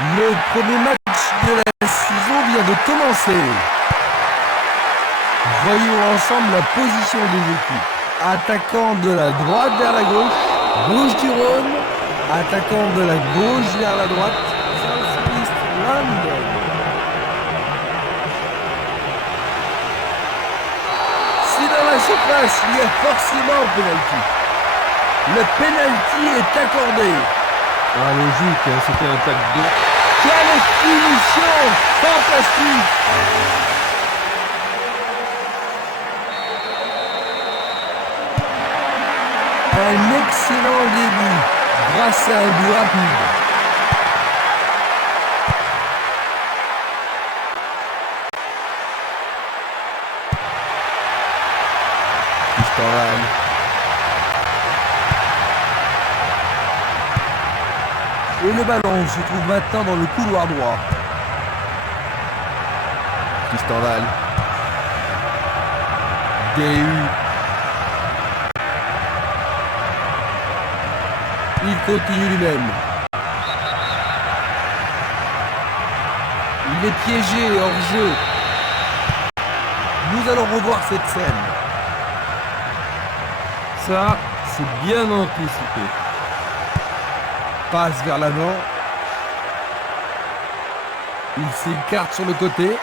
Le premier match de la saison vient de commencer. Voyons ensemble la position des équipes. Attaquant de la droite vers la gauche, gauche du Rhône. Attaquant de la gauche vers la droite, South East London. Si dans la surface, il y a forcément un penalty. Le penalty est accordé. Ah, logique, hein, c'était un tac de... Quelle finition fantastique! Un excellent début grâce à un but rapide. Christenval. Et le ballon se trouve maintenant dans le couloir droit. Christenval. DU. Il continue lui-même. Il est piégé hors jeu. Nous allons revoir cette scène. Ça, c'est bien anticipé. Passe vers l'avant. Il s'écarte sur le côté.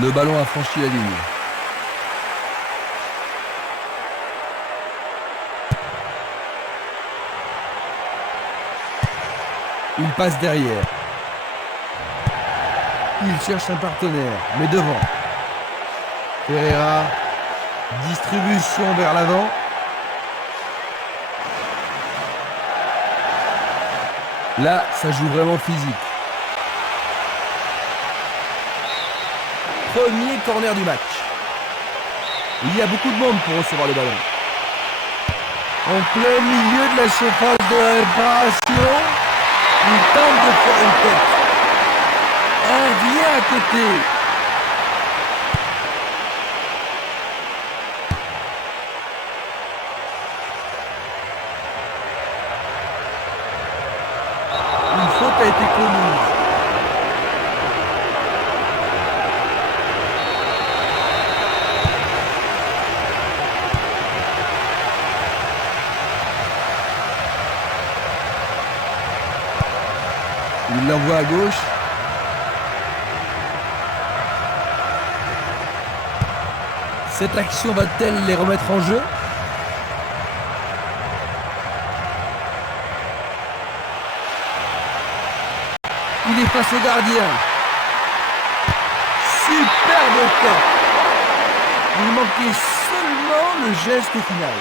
Le ballon a franchi la ligne. Il passe derrière. Il cherche un partenaire, mais devant. Ferreira, distribution vers l'avant. Là, ça joue vraiment physique. Premier corner du match. Il y a beaucoup de monde pour recevoir le ballon. En plein milieu de la surface de réparation, il tente de faire une tête. Rien à côté. Une faute a été commise. Il l'envoie à gauche. Cette action va-t-elle les remettre en jeu? Il est face au gardien. Superbe tête. Il manquait seulement le geste final.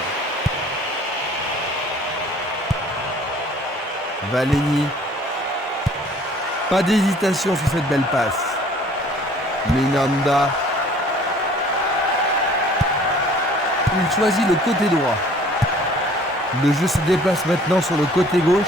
Valény. Pas d'hésitation sur cette belle passe. Minanda. Il choisit le côté droit. Le jeu se déplace maintenant sur le côté gauche.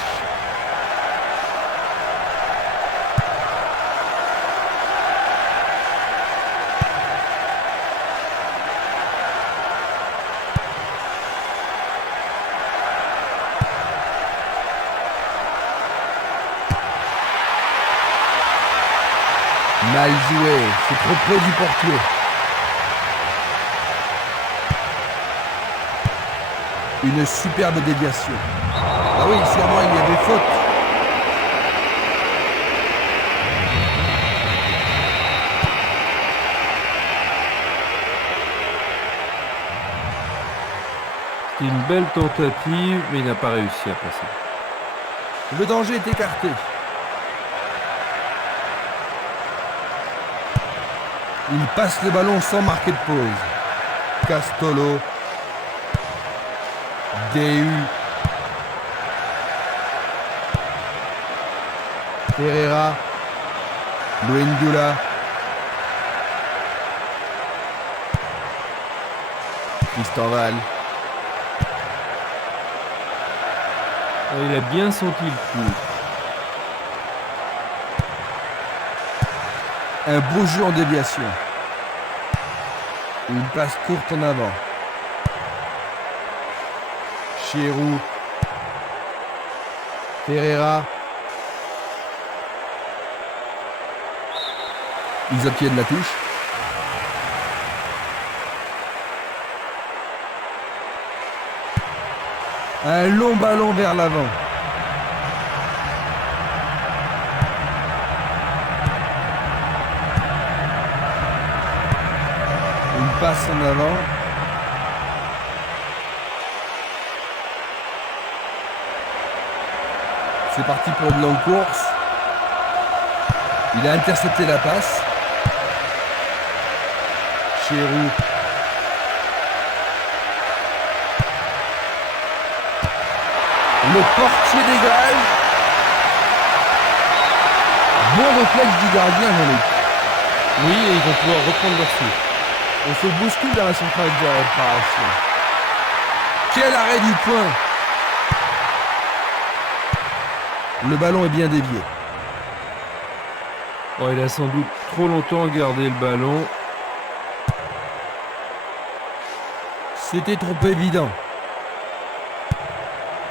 Mal joué, c'est trop près du portier. Une superbe déviation. Ah oui, sûrement il y avait faute. C'est une belle tentative, mais il n'a pas réussi à passer. Le danger est écarté. Il passe le ballon sans marquer de pause. Castolo. DU. Ferreira. Luendula. Christenval. Il a bien senti le coup. Un beau jeu en déviation. Une passe courte en avant. Giroud. Ferreira. Ils obtiennent la touche. Un long ballon vers l'avant. Une passe en avant. C'est parti pour une longue course. Il a intercepté la passe. Giroud. Le portier dégage. Bon réflexe du gardien, Jean-Luc. Oui, et ils vont pouvoir reprendre leur souffle. On se bouscule dans la surface de réparation. Quel arrêt du point! Le ballon est bien dévié. Oh, il a sans doute trop longtemps gardé le ballon. C'était trop évident.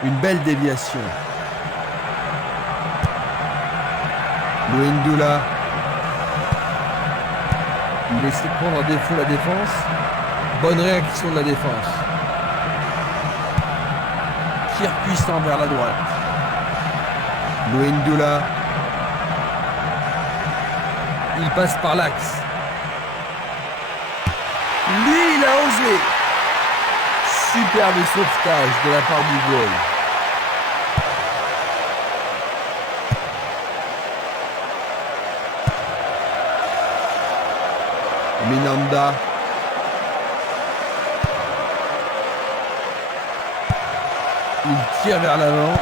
Une belle déviation. Ndoula. Il essaie de prendre en défaut la défense. Bonne réaction de la défense. Tir puissant vers la droite. Ndoula. Il passe par l'axe. Lui, il a osé. Superbe sauvetage de la part du goal. Minanda. Il tire vers l'avant.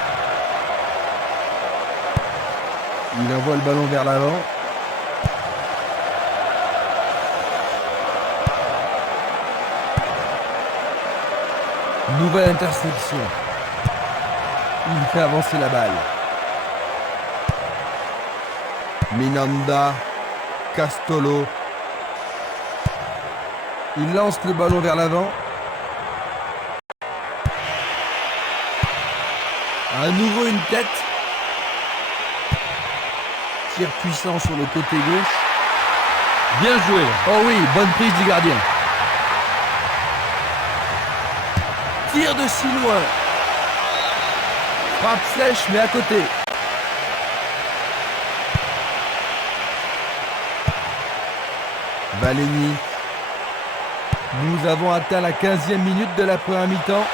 Il envoie le ballon vers l'avant. Nouvelle interception. Il fait avancer la balle. Minanda. Castolo. Il lance le ballon vers l'avant. À nouveau une tête. Tir puissant sur le côté gauche. Bien joué. Oh oui, bonne prise du gardien. Tir de si loin. Frappe sèche mais à côté. Valeni. Nous avons atteint la 15e minute de la première mi-temps.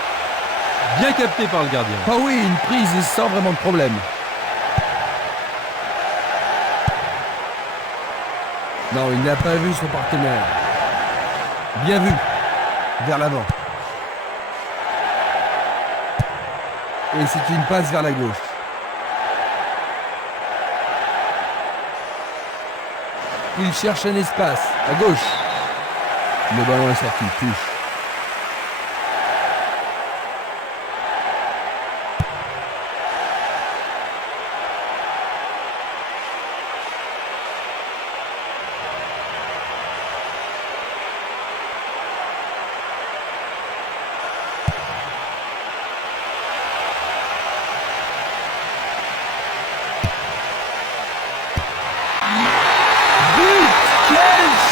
Bien capté par le gardien. Ah oui, une prise sans vraiment de problème. Non, il n'a pas vu son partenaire. Bien vu. Vers l'avant. Et c'est une passe vers la gauche. Il cherche un espace. À gauche. Le ballon est sorti. Touche.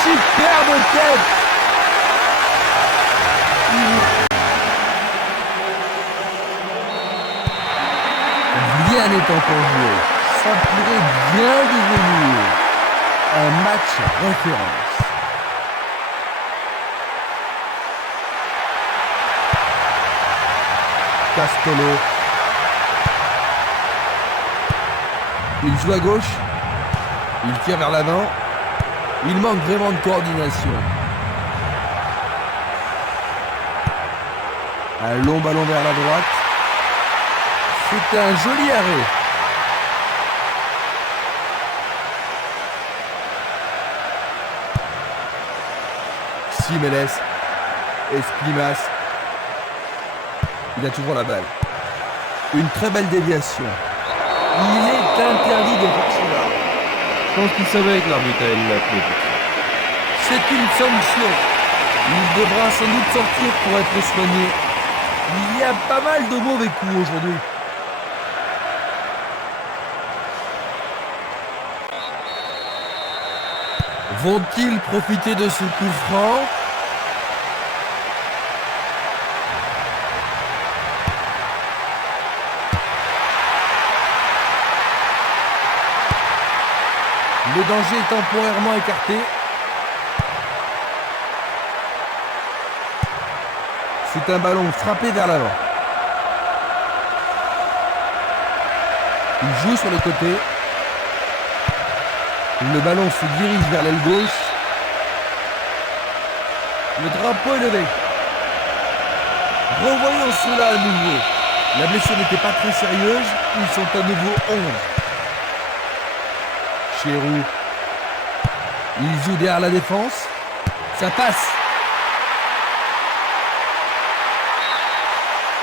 Superbe tête! Rien n'est encore joué. Ça pourrait bien devenir un match référence. Castolo. Il joue à gauche. Il tire vers l'avant. Il manque vraiment de coordination. Un long ballon vers la droite. C'est un joli arrêt. Simeles. Esplimas. Il a toujours la balle. Une très belle déviation. Il est interdit de faire cela. Je pense qu'il savait que l'arbitre allait l'appeler. C'est une sanction. Il devra sans doute sortir pour être soigné. Il y a pas mal de mauvais coups aujourd'hui. Vont-ils profiter de ce coup franc? Le danger est temporairement écarté. C'est un ballon frappé vers l'avant. Il joue sur le côté. Le ballon se dirige vers l'aile gauche. Le drapeau est levé. Revoyons cela à nouveau. La blessure n'était pas très sérieuse. Ils sont à nouveau 11. Chérou. Il joue derrière la défense. Ça passe.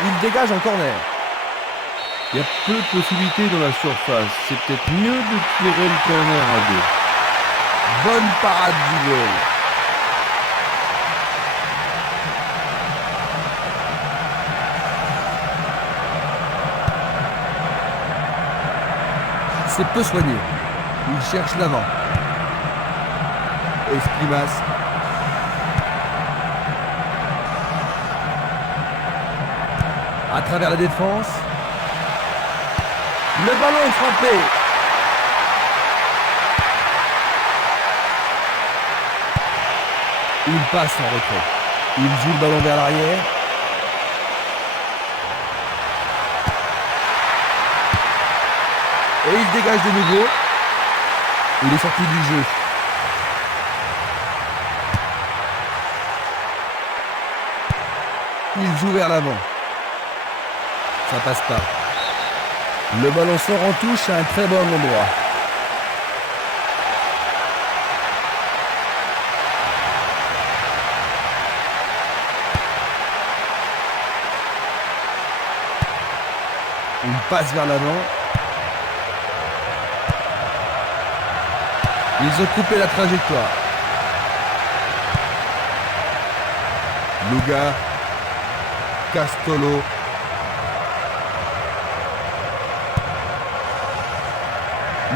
Il dégage en corner. Il y a peu de possibilités dans la surface. C'est peut-être mieux de tirer le corner à deux. Bonne parade du goal. C'est peu soigné. Il cherche l'avant. Escrimas. À travers la défense. Le ballon est frappé. Il passe en retrait. Il joue le ballon vers l'arrière. Et il dégage de nouveau. Il est sorti du jeu. Il joue vers l'avant. Ça passe pas. Le ballon sort en touche à un très bon endroit. Il passe vers l'avant. Ils ont coupé la trajectoire. Luga. Castolo.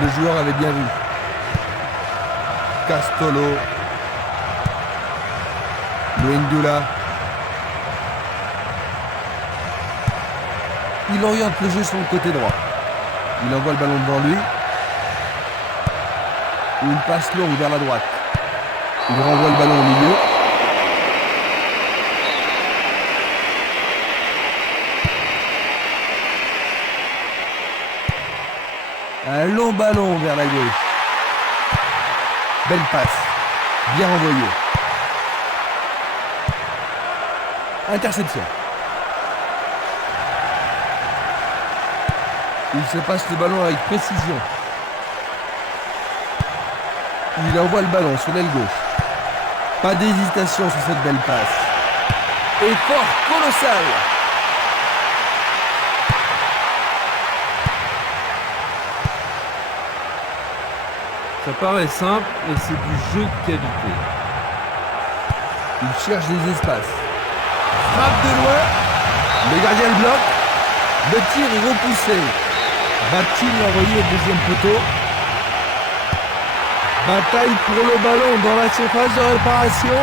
Le joueur avait bien vu. Castolo. Luendula. Il oriente le jeu sur le côté droit. Il envoie le ballon devant lui. Une passe longue vers la droite. Il renvoie le ballon au milieu. Un long ballon vers la gauche. Belle passe. Bien envoyée. Interception. Il se passe le ballon avec précision. Il envoie le ballon sur l'aile gauche. Pas d'hésitation sur cette belle passe. Effort colossal. Ça paraît simple, mais c'est du jeu de qualité. Il cherche des espaces. Frappe de loin. Le gardien le bloque. Le tir est repoussé. Va-t-il l'envoyer au deuxième poteau? Bataille pour le ballon dans la surface de réparation.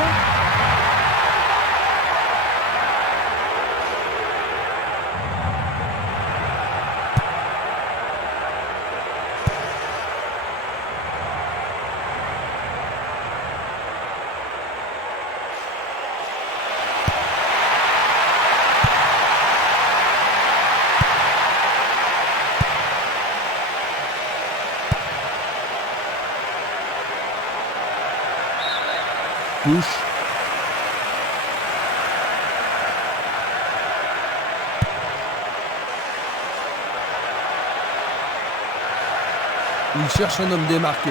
Touche. Il cherche un homme démarqué.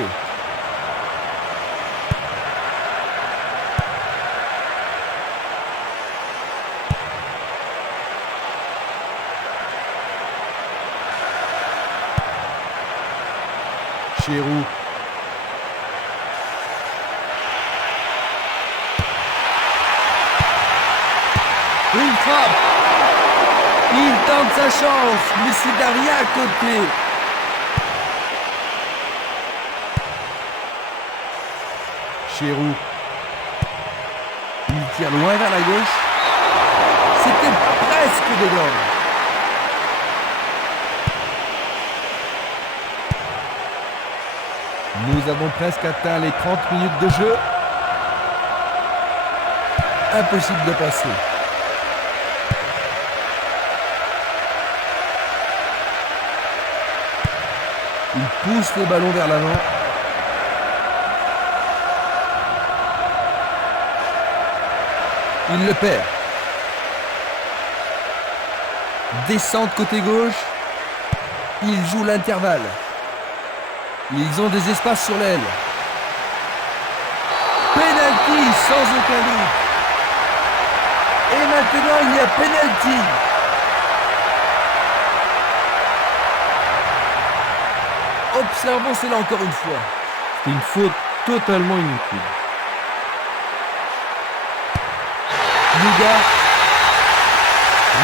Chérou. Une frappe. Il tente sa chance, mais c'est derrière à côté. Giroud. Il tire loin vers la gauche. C'était presque dedans. Nous avons presque atteint les 30 minutes de jeu. Impossible de passer. Il pousse le ballon vers l'avant. Il le perd. Descente côté gauche. Il joue l'intervalle. Ils ont des espaces sur l'aile. Penalty sans aucun doute. Et maintenant il y a penalty. Observons cela encore une fois. C'est une faute totalement inutile. Luga.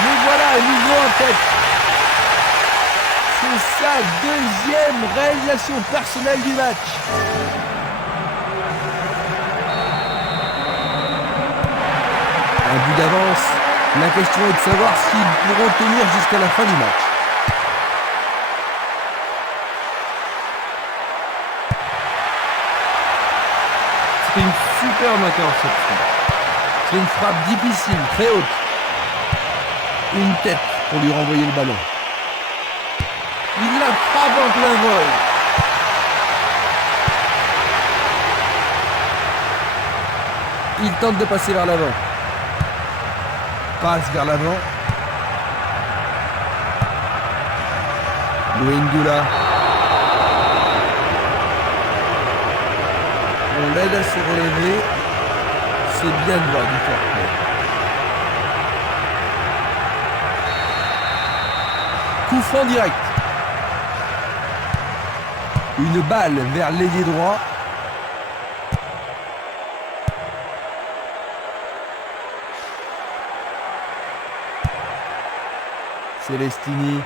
Nous voilà à nouveau en tête. C'est sa deuxième réalisation personnelle du match. Un but d'avance. La question est de savoir s'ils pourront tenir jusqu'à la fin du match. C'est une superbe interception. C'est une frappe difficile, très haute. Une tête pour lui renvoyer le ballon. Il la frappe en plein vol. Il tente de passer vers l'avant. Passe vers l'avant. Louindula. On l'aide à se relever. C'est bien de voir du fair play. Coup franc direct. Une balle vers l'ailier droit. Celestini.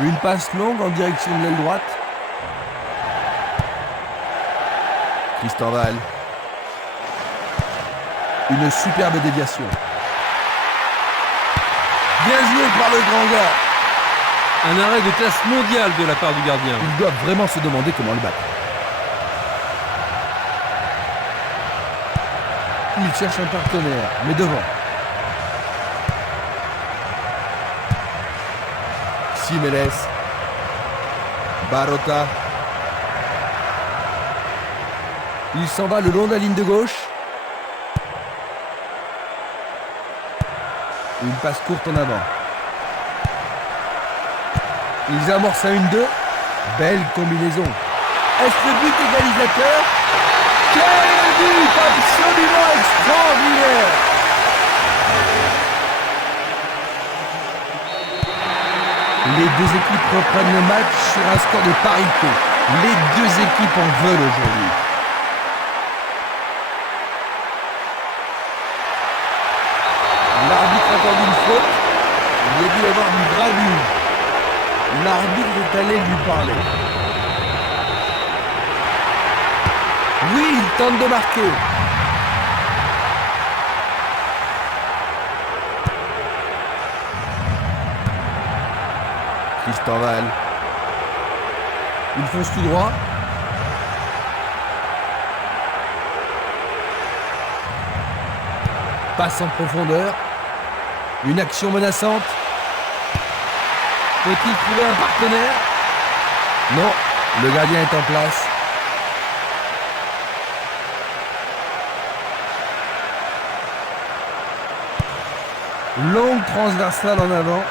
Une passe longue en direction de l'aile droite. Christenval. Une superbe déviation. Bien joué par le grand gars. Un arrêt de classe mondiale de la part du gardien. Ils doivent vraiment se demander comment le battre. Il cherche un partenaire, mais devant. Simeles. Barota. Il s'en va le long de la ligne de gauche. Une passe courte en avant. Ils amorcent un 1-2. Belle combinaison. Est-ce le but égalisateur? Quel but absolument extraordinaire! Les deux équipes reprennent le match sur un score de parité. Les deux équipes en veulent aujourd'hui. L'arbitre accorde une faute. Il a dû avoir une gravure. L'arbitre est allé lui parler. Oui, il tente de marquer. Christenval. Il fonce tout droit. Passe en profondeur. Une action menaçante. Peut-il trouver un partenaire? Non, le gardien est en place. Longue transversale en avant.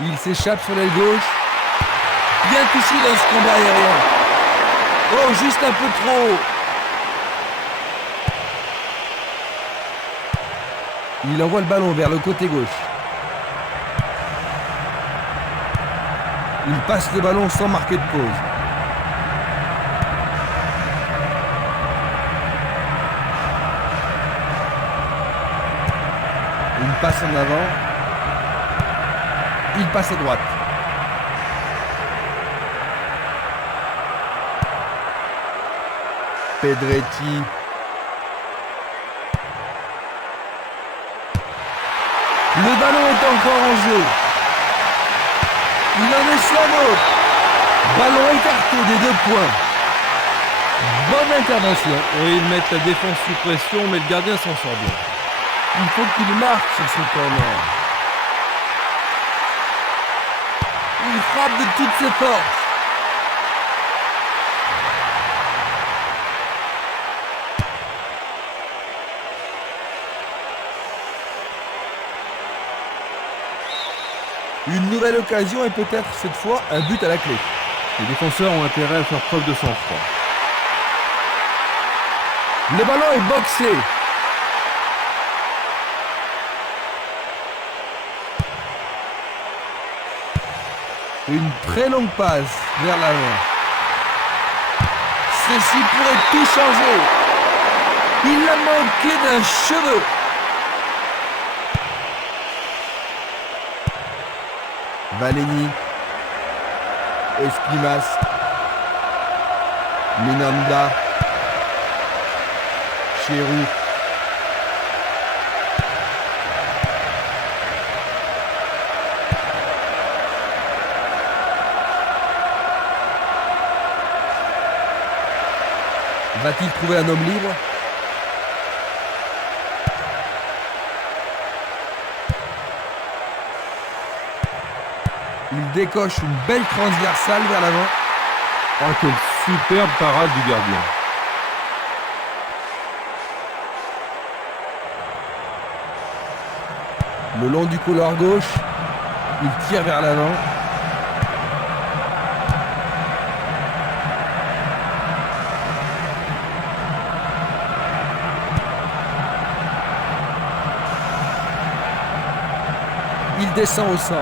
Il s'échappe sur l'aile gauche. Bien touché dans ce combat aérien. Oh, juste un peu trop. Il envoie le ballon vers le côté gauche. Il passe le ballon sans marquer de pause. Une passe en avant. Il passe à droite. Pedretti. Le ballon est encore en jeu. Il en est sur l'autre. Ballon écarté des 2 points. Bonne intervention. Oui, ils mettent la défense sous pression, mais le gardien s'en sort bien. Il faut qu'il marque sur ce corner. Il frappe de toutes ses forces. Une nouvelle occasion et peut-être cette fois un but à la clé. Les défenseurs ont intérêt à faire preuve de sang-froid. Le ballon est boxé. Une très longue passe vers l'avant. Ceci pourrait tout changer. Il a manqué d'un cheveu. Valeni. Esquimas. Minanda. Chérou. Va-t-il trouver un homme libre? Il décoche une belle transversale vers l'avant. Oh, quelle superbe parade du gardien. Le long du couloir gauche, il tire vers l'avant. Il descend au centre.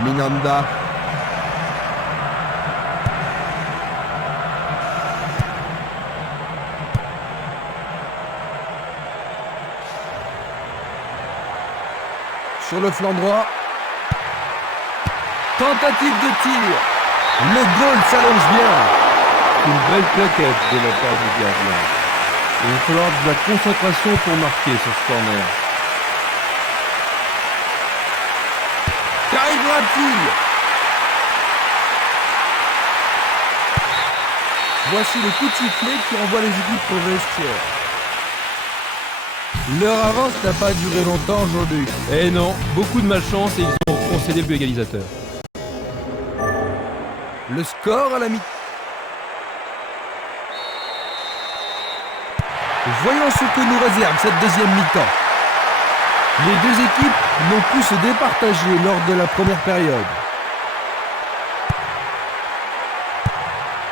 Minanda. Sur le flanc droit. Tentative de tir. Le goal s'allonge bien. Une belle plaquette de la part du gardien. Il va falloir de la concentration pour marquer sur ce corner. Qu'arrivera-t-il? Voici le coup de sifflet qui envoie les équipes au vestiaire. Leur avance n'a pas duré longtemps aujourd'hui. Eh non, beaucoup de malchance et ils ont concédé le but égalisateur. Le score à la mi-temps. Voyons ce que nous réserve cette deuxième mi-temps. Les deux équipes n'ont pu se départager lors de la première période.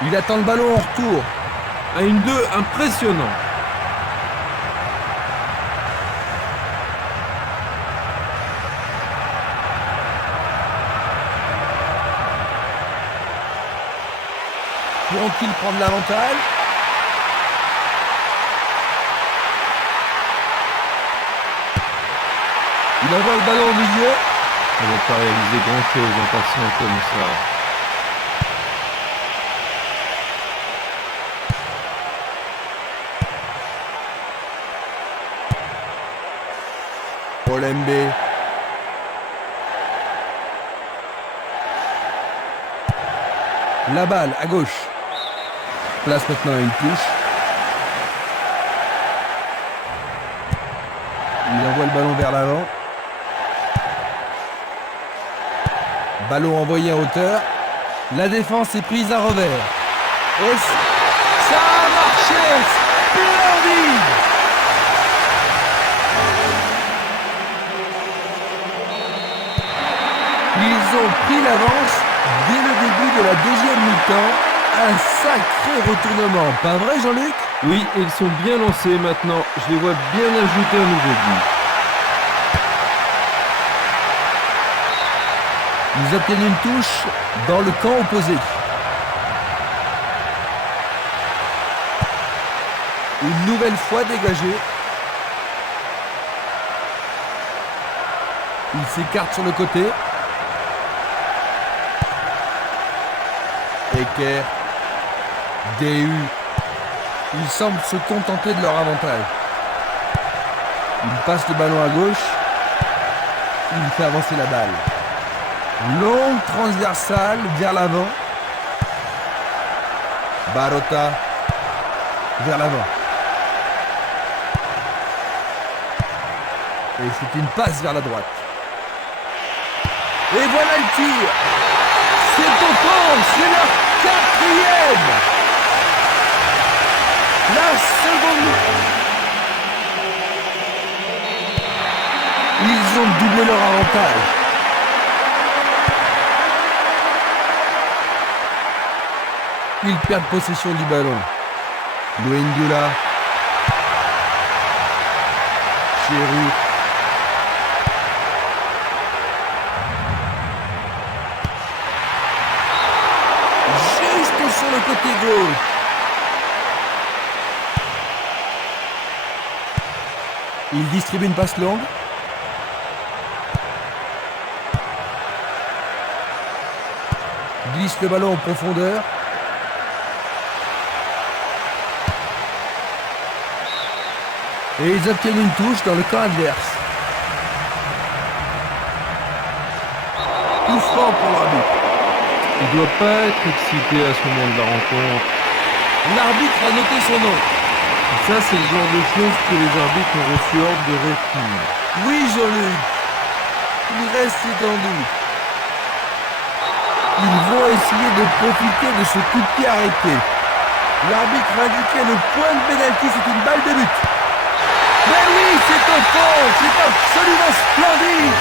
Il attend le ballon en retour. À une 2 impressionnant. Pourront-ils prendre l'avantage? Il envoie le ballon au milieu. On ne va pas réaliser grand-chose en passant comme ça. Olembe. La balle à gauche. Place maintenant une touche. Il envoie le ballon vers l'avant. Ballon envoyé en hauteur. La défense est prise à revers. Et ça a marché! Splendide! Ils ont pris l'avance dès le début de la deuxième mi-temps. Un sacré retournement, pas vrai Jean-Luc? Oui, et ils sont bien lancés maintenant. Je les vois bien ajouter un nouveau but. Ils obtiennent une touche dans le camp opposé. Une nouvelle fois dégagé. Il s'écarte sur le côté. Eker. DU. Ils semblent se contenter de leur avantage. Il passe le ballon à gauche. Il fait avancer la balle. Longue transversale vers l'avant. Barota vers l'avant. Et c'est une passe vers la droite. Et voilà le tir. C'est au fond, c'est leur quatrième. La seconde. Ils ont doublé leur avantage. Ils perdent possession du ballon. Luendula. Giroud. Juste sur le côté gauche. Il distribue une passe longue. Glisse le ballon en profondeur. Et ils obtiennent une touche dans le camp adverse. Coup franc pour l'arbitre. Il ne doit pas être excité à ce moment de la rencontre. L'arbitre a noté son nom. Ça, c'est le genre de choses que les arbitres ont reçu ordre de répondre. Oui, Jean-Luc. Il reste étendu. Ils vont essayer de profiter de ce coup de pied arrêté. L'arbitre a indiqué le point de pénalty, c'est une balle de but. Mais oui, c'est au fond, c'est absolument splendide.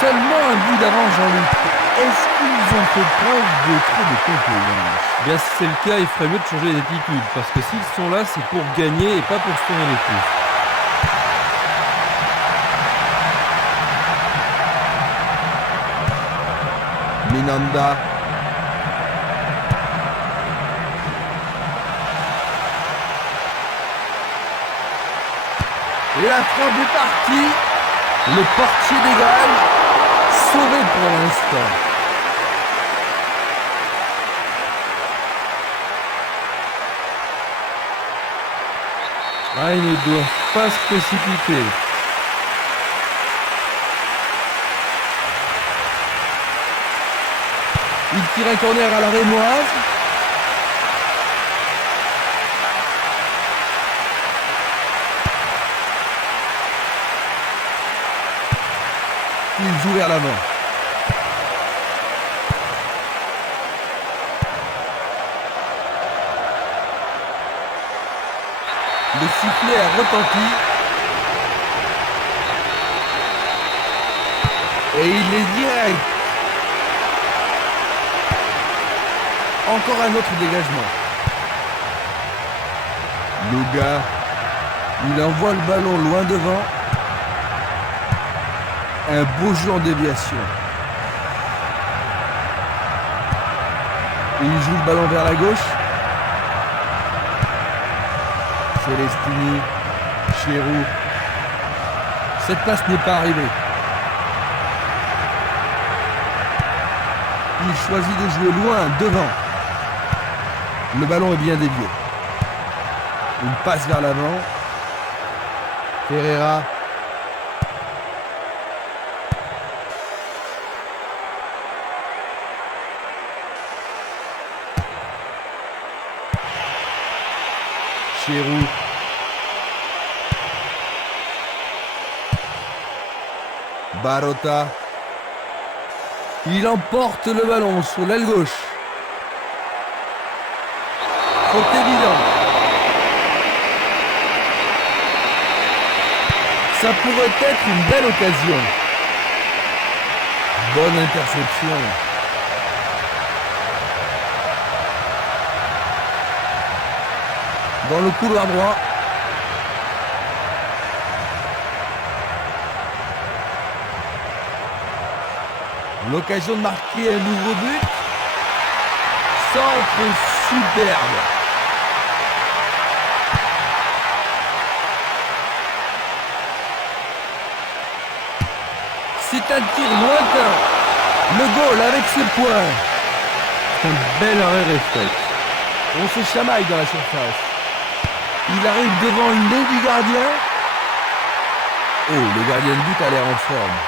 Seulement un but d'avance, Jean-Luc. Est-ce qu'ils ont fait preuve de trop de confiance? Bien, si c'est le cas, il ferait mieux de changer d'attitude. Parce que s'ils sont là, c'est pour gagner et pas pour se tourner les pouces. Minanda. Et la frappe est partie. Le portier dégage. Sauvé pour l'instant. Ah, ils ne doivent pas se précipiter. Il tire un corner à la Rémoise. Il joue vers l'avant. Le sifflet a retenti. Et il est direct. Encore un autre dégagement. Luga. Il envoie le ballon loin devant. Un beau jeu en déviation. Il joue le ballon vers la gauche. Celestini. Giroud. Cette passe n'est pas arrivée. Il choisit de jouer loin, devant. Le ballon est bien dévié. Une passe vers l'avant. Ferreira. Giroud. Barota. Il emporte le ballon sur l'aile gauche. Faute évidente. Ça pourrait être une belle occasion. Bonne interception. Dans le couloir droit. L'occasion de marquer un nouveau but. Centre superbe. C'est un tir lointain. Le goal avec ses points. C'est un bel arrêt réflexe. On se chamaille dans la surface. Il arrive devant le nez du gardien. Oh, le gardien de but a l'air en forme.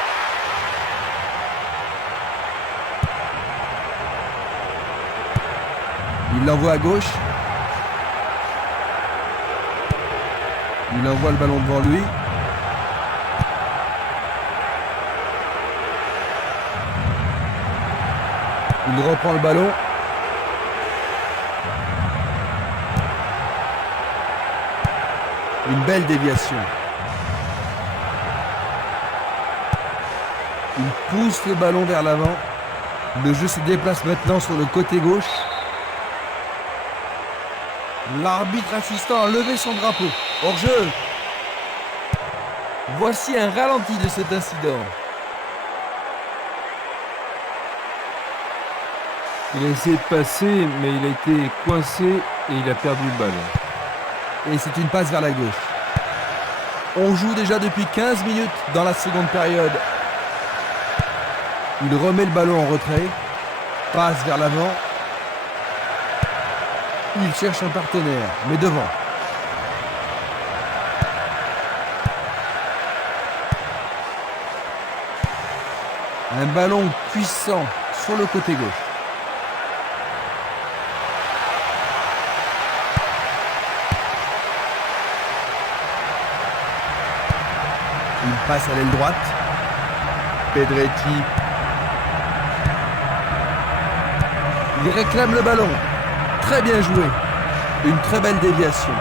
Il l'envoie à gauche. Il envoie le ballon devant lui. Il reprend le ballon. Une belle déviation. Il pousse le ballon vers l'avant. Le jeu se déplace maintenant sur le côté gauche. L'arbitre assistant a levé son drapeau. Hors-jeu. Voici un ralenti de cet incident. Il a essayé de passer, mais il a été coincé et il a perdu le ballon. Et c'est une passe vers la gauche. On joue déjà depuis 15 minutes dans la seconde période. Il remet le ballon en retrait. Passe vers l'avant. Il cherche un partenaire, mais devant. Un ballon puissant sur le côté gauche. Il passe à l'aile droite. Pedretti. Il réclame le ballon. Très bien joué. Une très belle déviation.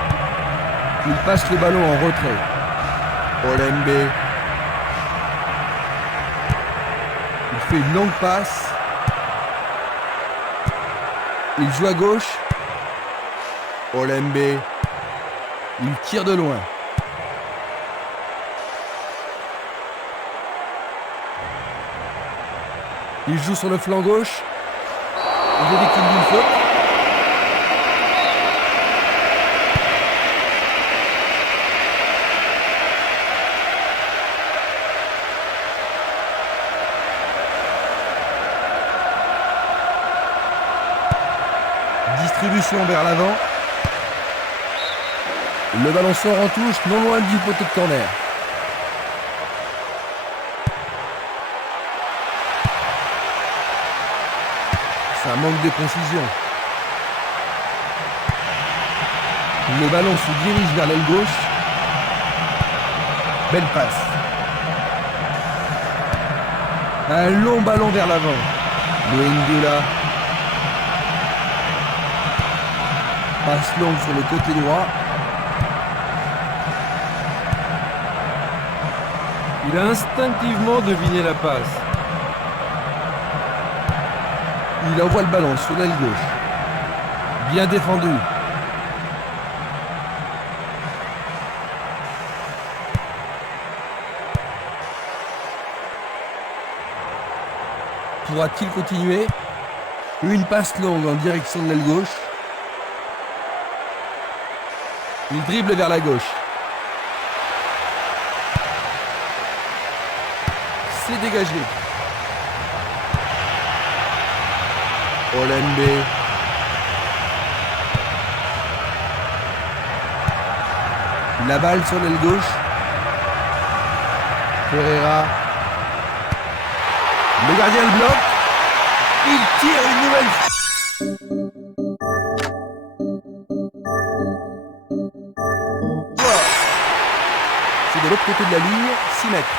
Il passe le ballon en retrait. Olembe. Il fait une longue passe. Il joue à gauche. Olembe. Il tire de loin. Il joue sur le flanc gauche. Il est victime d'une faute. Distribution vers l'avant. Le ballon sort en touche, non loin du poteau de corner. Ça manque de précision. Le ballon se dirige vers l'aile gauche. Belle passe. Un long ballon vers l'avant. Luendula. Passe longue sur le côté droit. Il a instinctivement deviné la passe. Il envoie le ballon sur l'aile gauche. Bien défendu. Pourra-t-il continuer? Une passe longue en direction de l'aile gauche. Il dribble vers la gauche. C'est dégagé. Olembe. La balle sur l'aile gauche. Ferreira. Le gardien le bloque. Il tire une nouvelle fois. C'est de l'autre côté de la ligne, 6 mètres.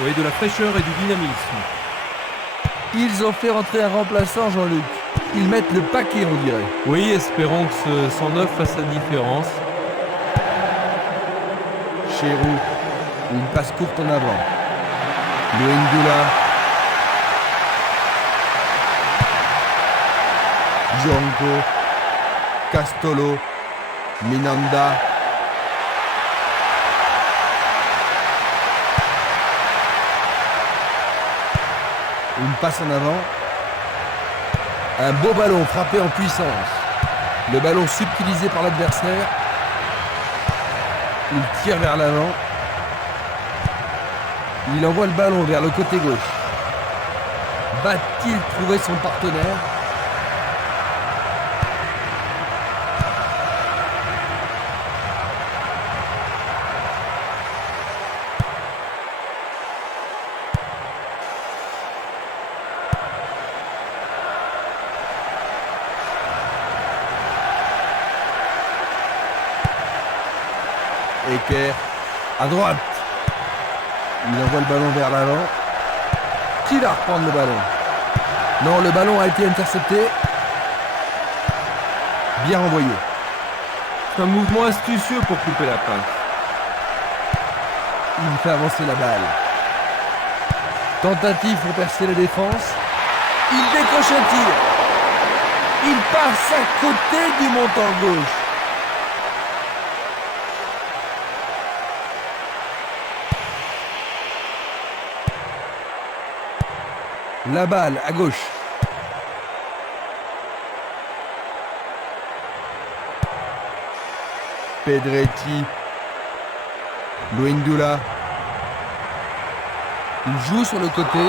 Oui, de la fraîcheur et du dynamisme. Ils ont fait rentrer un remplaçant, Jean-Luc. Ils mettent le paquet, on dirait. Oui, espérons que ce 109 fasse la différence. Chérou, une passe courte en avant. Luendula. Djongo. Castolo. Minanda. Une passe en avant. Un beau ballon frappé en puissance. Le ballon subtilisé par l'adversaire. Il tire vers l'avant. Il envoie le ballon vers le côté gauche. Va-t-il trouver son partenaire ? Ecker à droite. Il envoie le ballon vers l'avant. Qui va reprendre le ballon? Non, le ballon a été intercepté. Bien renvoyé. C'est un mouvement astucieux pour couper la passe. Il fait avancer la balle. Tentative pour percer la défense. Il décroche un tir. Il passe à côté du montant gauche. La balle à gauche. Pedretti. Luindula. Il joue sur le côté.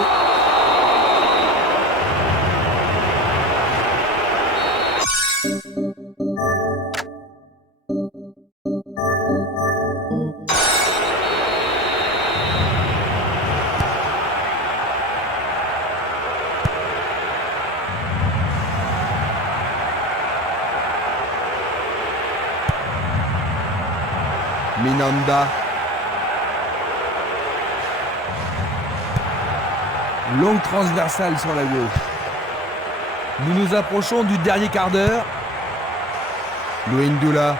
Minanda. Longue transversale sur la gauche. Nous nous approchons du dernier quart d'heure. Luindula.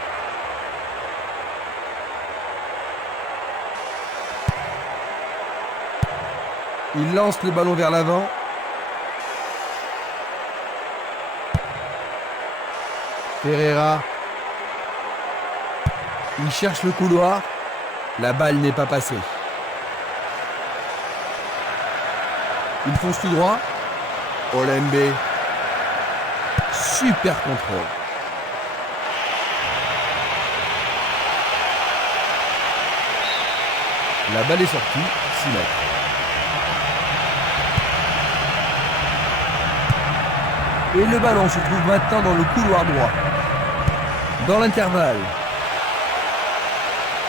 Il lance le ballon vers l'avant. Ferreira. Il cherche le couloir. La balle n'est pas passée. Il fonce tout droit. Olembe. Super contrôle. La balle est sortie. 6 mètres. Et le ballon se trouve maintenant dans le couloir droit. Dans l'intervalle.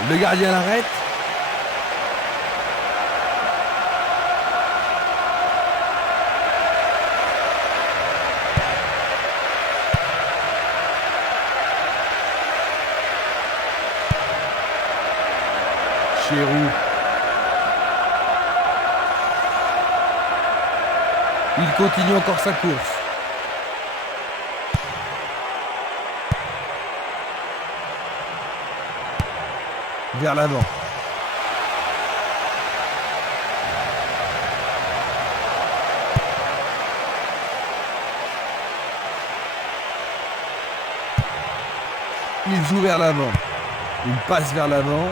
Le gardien l'arrête. Chérou. Il continue encore sa course. Vers l'avant. Il joue vers l'avant. Il passe vers l'avant.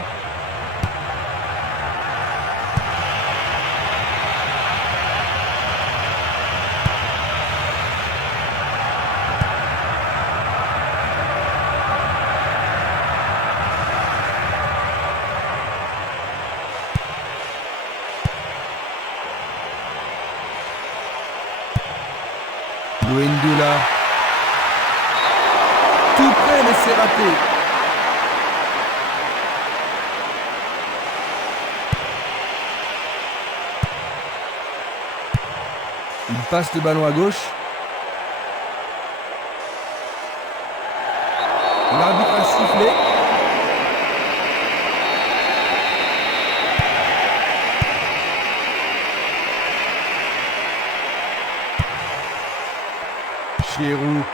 Luindula. Tout près, mais c'est raté. Il passe le ballon à gauche. L'arbitre a sifflé. Chérou.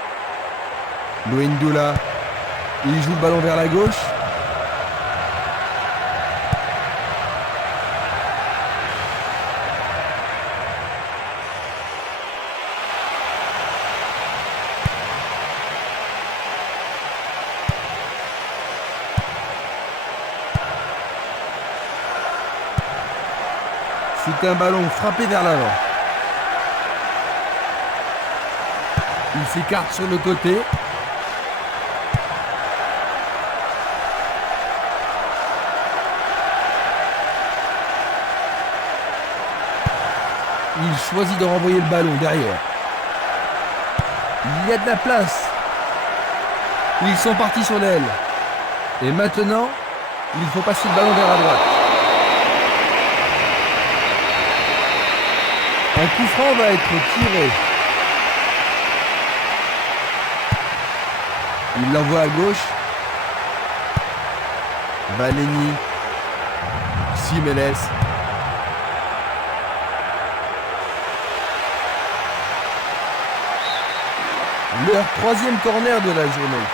Luindula. Il joue le ballon vers la gauche. C'est un ballon frappé vers l'avant. Il s'écarte sur le côté. Il choisit de renvoyer le ballon derrière. Il y a de la place. Ils sont partis sur l'aile. Et maintenant, il faut passer le ballon vers la droite. Un coup franc va être tiré. Il l'envoie à gauche. Valeni. Simeles. Leur troisième corner de la journée.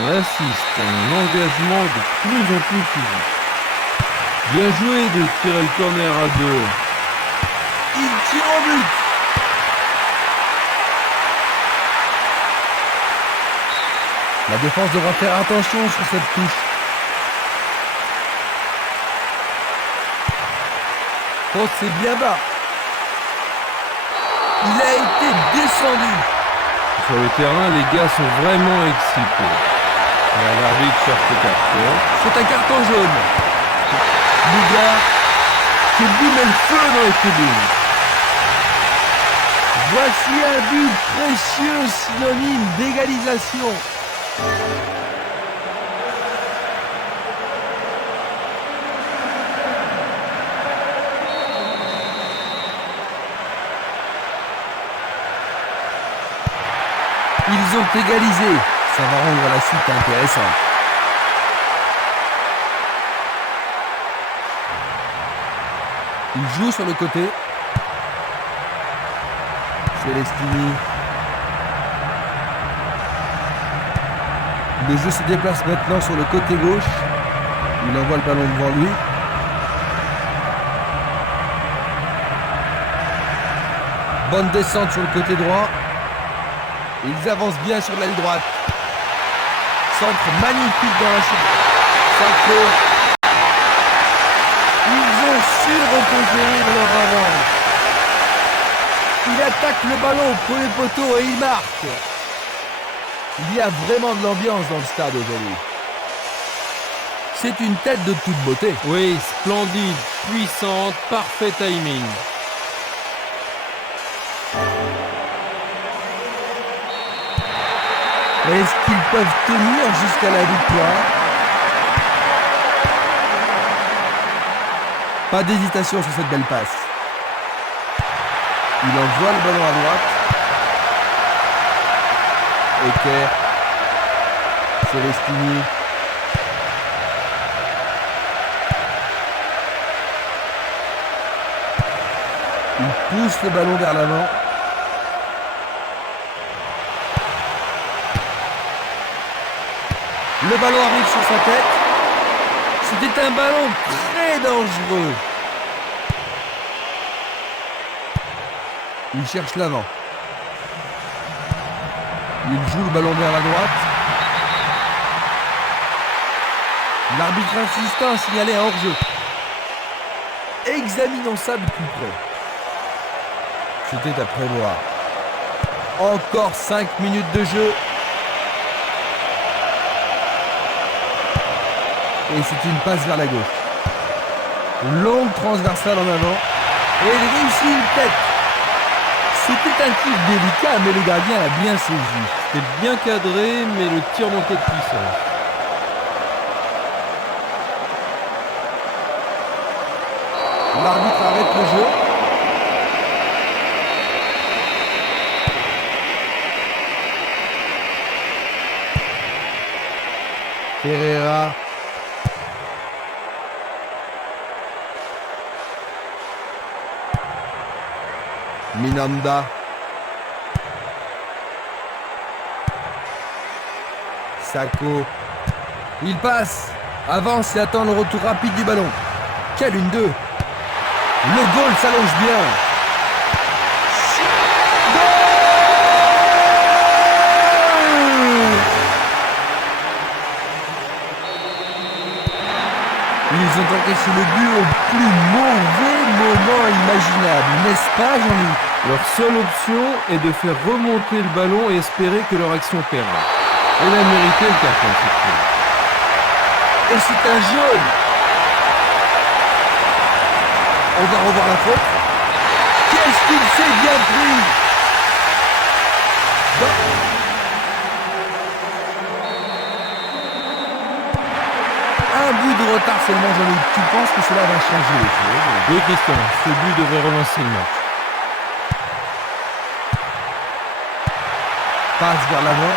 On assiste à un engagement de plus en plus physique. Bien joué de tirer le corner à 2. Il tire au but. La défense devra faire attention sur cette touche. Oh, c'est bien bas. Il a été descendu. Sur le terrain, les gars sont vraiment excités. L'arbitre cherche le carton. C'est un carton jaune. Liga qui lui met le feu dans les tribunes. Voici un but précieux, synonyme d'égalisation. Ils ont égalisé. Ça va rendre la suite intéressante. Il joue sur le côté. Celestini. Le jeu se déplace maintenant sur le côté gauche. Il envoie le ballon devant lui. Bonne descente sur le côté droit. Ils avancent bien sur l'aile droite. Centre magnifique dans la chute. Sacco. Ils ont su reconquérir leur avance. Il attaque le ballon au premier poteau et il marque. Il y a vraiment de l'ambiance dans le stade aujourd'hui. C'est une tête de toute beauté. Oui, splendide, puissante, parfait timing. Est-ce qu'ils peuvent tenir jusqu'à la victoire? Pas d'hésitation sur cette belle passe. Il envoie le ballon à droite. Eker. Celestini. Il pousse le ballon vers l'avant. Le ballon arrive sur sa tête. C'était un ballon très dangereux. Il cherche l'avant. Il joue le ballon vers la droite. L'arbitre insistant a signalé un hors-jeu. Examinons ça de plus près. C'était à prévoir. Encore 5 minutes de jeu. Et c'est une passe vers la gauche. Longue transversale en avant. Et il réussit une tête. C'était un tir délicat, mais le gardien a bien saisi. C'était bien cadré, mais le tir manquait de puissance. L'arbitre arrête le jeu. Ferreira. Minanda. Sacco. Il passe. Avance et attend le retour rapide du ballon. Quelle 1-2. Le goal s'allonge bien. Ils ont encaissé le but au plus mauvais moment imaginable, n'est-ce pas, Jean-Luc? Leur seule option est de faire remonter le ballon et espérer que leur action perde. Et il a mérité le carton, cette fois. Et c'est un jaune. On va revoir la faute. Qu'est-ce qu'il s'est bien pris? Un but de retard seulement, Jean-Luc. Tu penses que cela va changer les choses? Oui, Christian, ce but devrait relancer le match. Passe vers l'avant.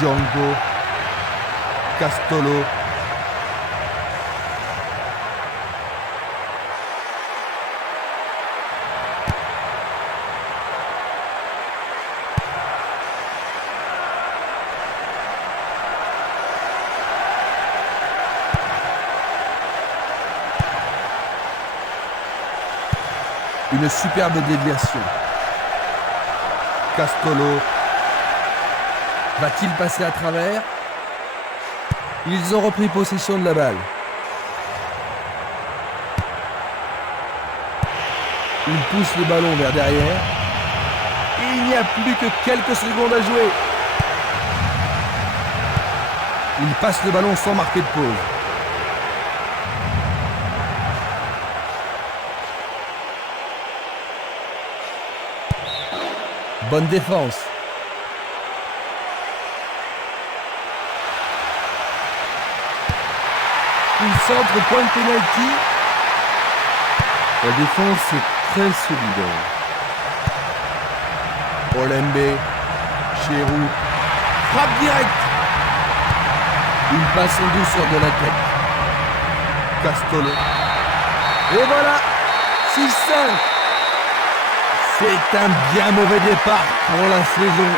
Django. Castolo. Une superbe déviation. Castolo. Va-t-il passer à travers? Ils ont repris possession de la balle. Il pousse le ballon vers derrière. Et il n'y a plus que quelques secondes à jouer. Il passe le ballon sans marquer de pause. Bonne défense. Il centre point de pénalty. La défense est très solidaire. Olembe. Chérou. Frappe directe. Une passe en douceur de la tête. Castolo. Et voilà. 6-5. C'est un bien mauvais départ pour la saison.